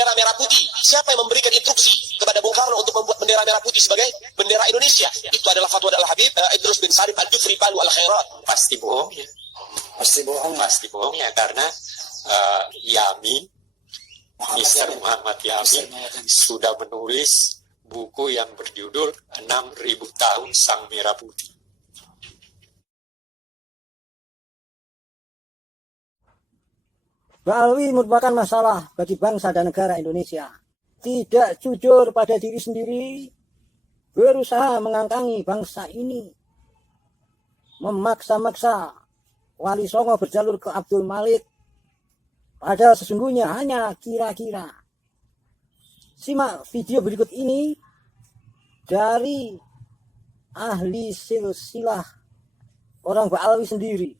bendera merah putih. Siapa yang memberikan instruksi kepada Bung Karno untuk membuat bendera merah putih sebagai bendera Indonesia? Itu adalah fatwa Al-Habib Idrus bin Salim Al-Jufri Palu Al-Khairat. Pasti bohong ya. Pasti bohong ya, karena Yamin, Mr. Muhammad Yamin sudah menulis buku yang berjudul 6.000 tahun Sang Merah Putih. Ba'alwi merupakan masalah bagi bangsa dan negara Indonesia. Tidak jujur pada diri sendiri, berusaha mengangkangi bangsa ini, memaksa-maksa Wali Songo berjalur ke Abdul Malik, padahal sesungguhnya hanya kira-kira. Simak video berikut ini dari ahli silsilah orang Ba'alwi sendiri.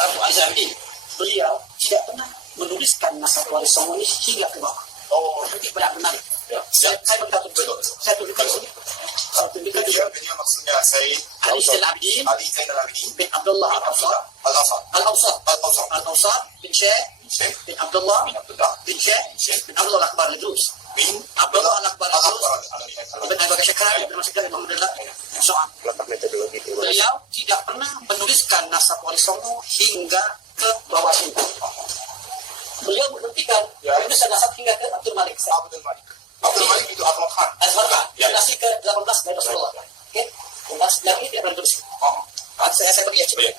Abu Azami, beliau tidak pernah menuliskan nasab Wali Songo ini hingga ke bawah. Oh, itu benar benar. Ya. Saya minta tunjukkan. Saya tunjukkan sini. Tunjukkan juga. Ini maksudnya saya Ali Zain Al-Abidin bin Abdullah Al-Awsat bin Syekh bin Abdullah bin Syekh bin Abdullah Al-Akbar Al-Idrus bin Abdullah Al-Akbar Al-Idrus bin Abu Bakar Syekh bin Masjid Muhammadillah. Soal beliau tidak pernah menuliskan nasab Wali Songo hingga ke bawah sini. Beliau menghentikan menuliskan nasab hingga ke Abdul Malik. Abdul Malik itu Abdul Khan. Generasi ke-18 dari Rasulullah. Oke. Dan ini tidak pernah ditulis. Saya beri ya coba.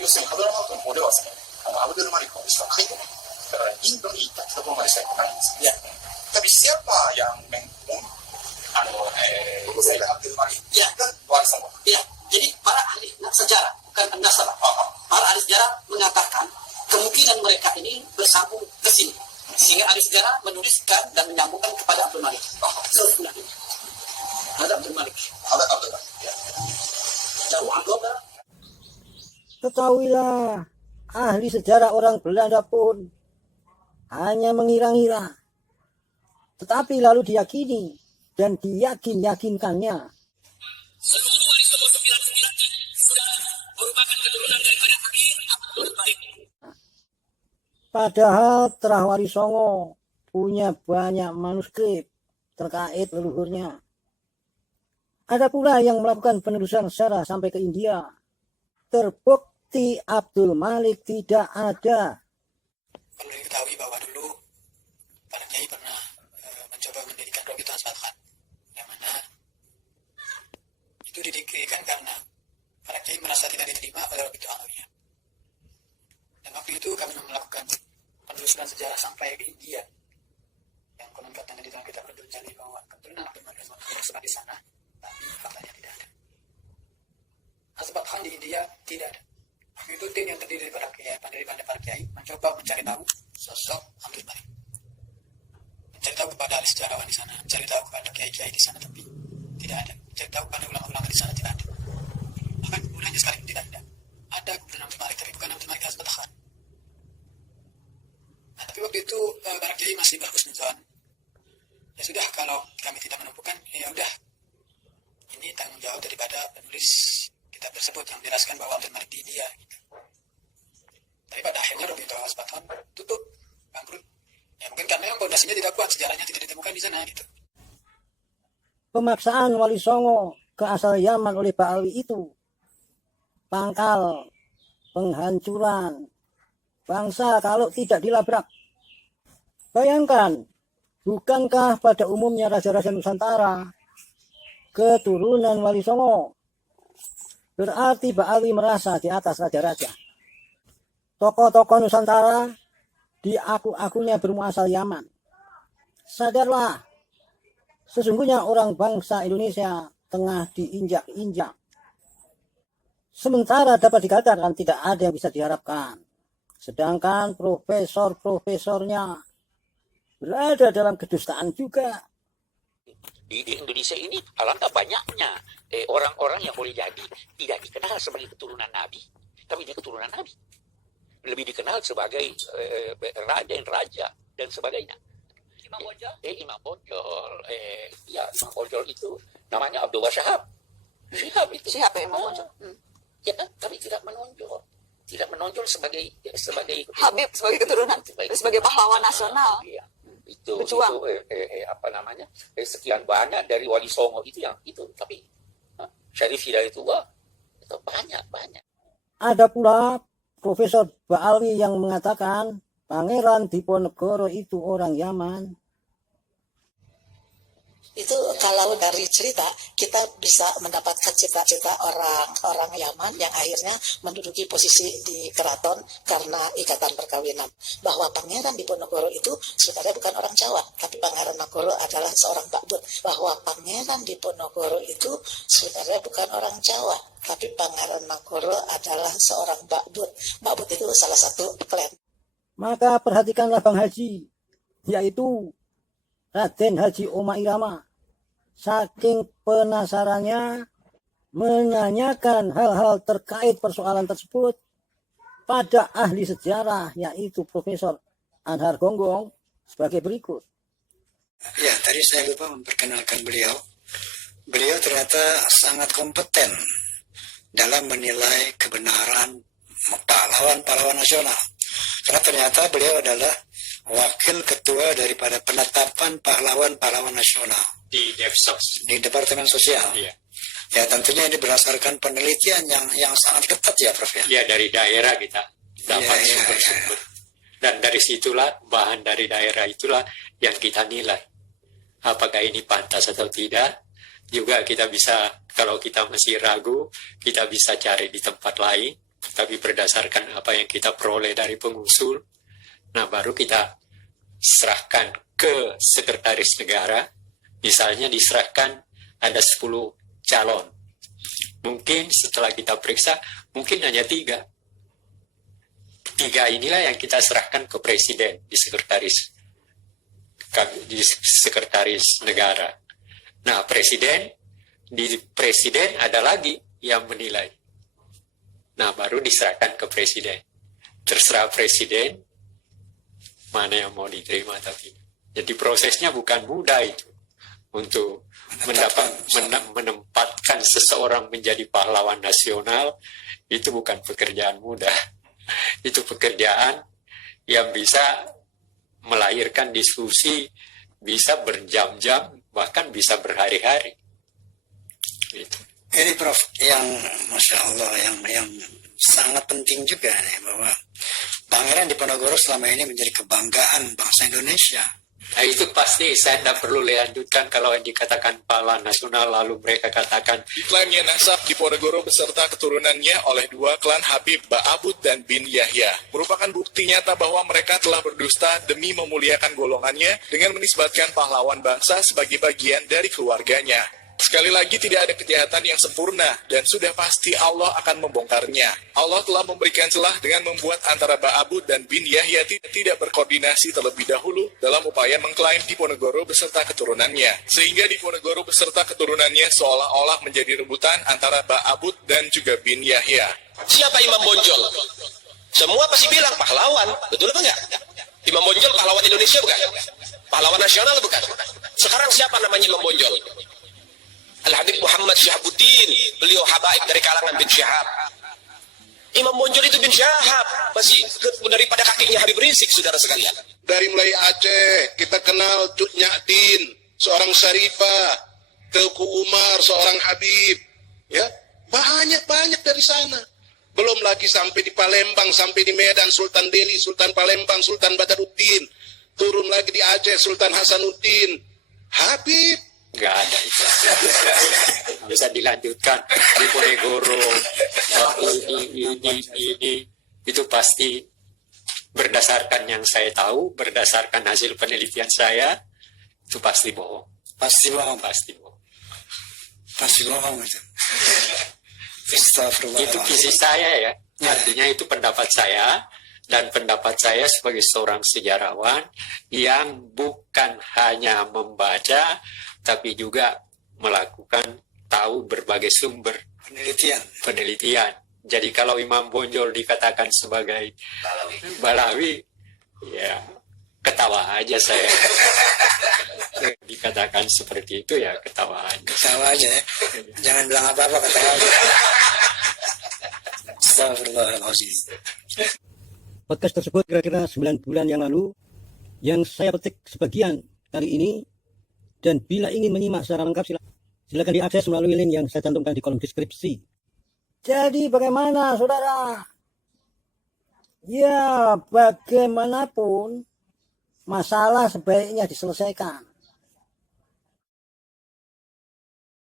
要するにカブラマートの方ではですね、アブドゥルマリクの人は書いてない。だからインドに行ったところまでしかないんですよ。Tapi siapa yang Zaid Abdul Malik? Ya, Wali Songo. Ya, jadi para ahli sejarah, bukan nasabah. Para ahli sejarah mengatakan kemungkinan mereka ini bersambung ke sini. Sehingga ahli sejarah menuliskan dan menyambungkan kepada Abdul Malik. Ada Abdul Malik. Ada Abdul Malik. Ya. Jauh anggota. Ketahuilah, ahli sejarah orang Belanda pun hanya mengira-ngira. Tetapi lalu diyakini dan diyakinkannya. Seluruh Wali Songo 99 sudah merupakan keturunan daripada Amir Abdul Malik. Padahal Terah Wali Songo punya banyak manuskrip terkait leluhurnya. Ada pula yang melakukan penelusuran sejarah sampai ke India. Terbukti Abdul Malik tidak ada. Perlu diketahui bahwa dulu para kiai pernah mencoba mendirikan Robitul Asbatkan, yang mana itu didirikan karena para kiai merasa tidak diterima oleh Robitul Alawiyah. Dan waktu itu kami melakukan penelusuran sejarah sampai ke India, yang konon katanya di dalam kitab Abdul Jalil bahwa keturunan Abdul Malik tersebar di sana, tapi faktanya tidak ada. Asbatkan di India tidak ada. Itu tim yang terdiri dari para kiai mencoba mencari tahu sosok Abdul Malik, mencari tahu kepada ahli sejarawan di sana, mencari tahu kepada kiai-kiai di sana, tapi tidak ada. Mencari tahu kepada ulama-ulama di sana tidak ada. Bahkan kuburannya sekalipun tidak ada. Ada kuburan Abdul Malik, tapi bukan Abdul Malik Asbatkan. Nah, tapi waktu itu para kiai masih berhusnuzon. Ya sudah, kalau kami tidak menemukan, ya udah, ini tanggung jawab daripada penulis kitab tersebut yang menjelaskan bahwa Abdul Malik di India. Gitu. Tapi pada akhirnya Robitul Asbatkan tutup, bangkrut. Ya mungkin karena yang fondasinya tidak kuat, sejarahnya tidak ditemukan di sana gitu. Pemaksaan Wali Songo ke asal Yaman oleh Ba'alwi itu pangkal penghancuran bangsa kalau tidak dilabrak. Bayangkan, bukankah pada umumnya raja-raja Nusantara keturunan Wali Songo? Berarti Ba'alwi merasa di atas raja-raja. Tokoh-tokoh Nusantara diaku-akunya bermuasal Yaman. Sadarlah, sesungguhnya orang bangsa Indonesia tengah diinjak-injak. Sementara dapat dikatakan tidak ada yang bisa diharapkan. Sedangkan profesor-profesornya berada dalam kedustaan juga. Di Indonesia ini alangkah banyaknya orang-orang yang boleh jadi tidak dikenal sebagai keturunan Nabi, tapi dia keturunan Nabi. Lebih dikenal sebagai raja dan sebagainya. Imam Bonjol? Imam Bonjol. Imam Bonjol itu namanya Abdul Syahab. Syihab itu. Syihab ya, Imam Bonjol. Ya kan, tapi tidak menonjol. Tidak menonjol sebagai Habib, sebagai keturunan, sebagai pahlawan nasional. Iya. itu Berjuang. apa namanya, sekian banyak dari Wali Songo itu yang itu, tapi Syarif Hidayatullah itu banyak. Ada pula Profesor Ba'alwi yang mengatakan Pangeran Diponegoro itu orang Yaman. Itu kalau dari cerita kita bisa mendapatkan cita-cita orang Yaman yang akhirnya menduduki posisi di keraton karena ikatan perkawinan. Bahwa Pangeran Diponegoro itu sebenarnya bukan orang Jawa, tapi Pangeran Nagoro adalah seorang Bakbut. Bahwa Pangeran Diponegoro itu sebenarnya bukan orang Jawa, tapi Pangeran Nagoro adalah seorang Bakbut. Bakbut itu salah satu klan. Maka perhatikanlah Bang Haji, yaitu Raden Haji Oma Irama. Saking penasarannya menanyakan hal-hal terkait persoalan tersebut pada ahli sejarah, yaitu Profesor Anhar Gonggong sebagai berikut. Ya, tadi saya lupa memperkenalkan beliau. Beliau ternyata sangat kompeten dalam menilai kebenaran pahlawan-pahlawan nasional. Karena ternyata beliau adalah wakil ketua daripada penetapan pahlawan-pahlawan nasional Di Devsos. di Departemen Sosial. Iya. Ya, tentunya ini berdasarkan penelitian yang sangat ketat ya, Prof. Ya. Ya, dari daerah kita dapat Iya. sumber-sumber. Dan dari situlah, bahan dari daerah itulah yang kita nilai. Apakah ini pantas atau tidak. Juga kita bisa, kalau kita masih ragu, kita bisa cari di tempat lain. Tapi berdasarkan apa yang kita peroleh dari pengusul, nah baru kita serahkan ke sekretaris negara. Misalnya diserahkan ada 10 calon. Mungkin setelah kita periksa, mungkin hanya 3. 3 inilah yang kita serahkan ke presiden di sekretaris negara. Nah, presiden ada lagi yang menilai. Nah, baru diserahkan ke presiden. Terserah presiden mana yang mau diterima tapi. Jadi prosesnya bukan mudah itu. Untuk menempatkan seseorang menjadi pahlawan nasional itu bukan pekerjaan mudah. Itu pekerjaan yang bisa melahirkan diskusi, bisa berjam-jam, bahkan bisa berhari-hari. Gitu. Ini Prof, yang Masya Allah, yang sangat penting juga nih, bahwa Pangeran Diponegoro selama ini menjadi kebanggaan bangsa Indonesia. Nah, itu pasti saya tidak perlu lanjutkan kalau dikatakan pahlawan nasional lalu mereka katakan Diklaimnya nasab Diponegoro beserta keturunannya oleh 2 klan Habib Ba'abud dan bin Yahya merupakan bukti nyata bahwa mereka telah berdusta demi memuliakan golongannya dengan menisbatkan pahlawan bangsa sebagai bagian dari keluarganya. Sekali lagi, tidak ada kejahatan yang sempurna dan sudah pasti Allah akan membongkarnya. Allah telah memberikan celah dengan membuat antara Ba'abud dan bin Yahya tidak berkoordinasi terlebih dahulu dalam upaya mengklaim Diponegoro beserta keturunannya. Sehingga Diponegoro beserta keturunannya seolah-olah menjadi rebutan antara Ba'abud dan juga bin Yahya. Siapa Imam Bonjol? Semua pasti bilang pahlawan, betul apa enggak? Imam Bonjol pahlawan Indonesia bukan? Pahlawan nasional bukan? Sekarang siapa namanya Imam Bonjol? Al-Habib Muhammad Syahabuddin, beliau habaib dari kalangan bin Syahab. Imam Bonjol itu bin Syahab, masih daripada kakinya Habib Rizik, saudara sekalian. Dari mulai Aceh, kita kenal Cut Nyadin, seorang Syarifah, Teuku Umar, seorang Habib. Ya, banyak dari sana. Belum lagi sampai di Palembang, sampai di Medan, Sultan Delhi, Sultan Palembang, Sultan Badaruddin. Turun lagi di Aceh, Sultan Hasanuddin. Habib. nggak ada itu. Bisa dilanjutkan Diponegoro ini itu pasti berdasarkan yang saya tahu, berdasarkan hasil penelitian saya, itu pasti bohong. Pasti bohong. Pasti bohong. Pasti bohong itu. Astagfirullah. Itu kisi saya ya. Artinya itu pendapat saya, dan pendapat saya sebagai seorang sejarawan yang bukan hanya membaca tapi juga melakukan tahu berbagai sumber penelitian. Jadi kalau Imam Bonjol dikatakan sebagai Balawi, ya ketawa aja saya. Dikatakan seperti itu ya ketawa aja. Ketawa aja ya. Jangan bilang apa-apa, ketawa aja. Astagfirullahaladzim. Podcast tersebut kira-kira 9 bulan yang lalu yang saya petik sebagian kali ini, dan bila ingin menyimak secara lengkap silakan diakses melalui link yang saya cantumkan di kolom deskripsi. Jadi bagaimana saudara? Ya bagaimanapun masalah sebaiknya diselesaikan.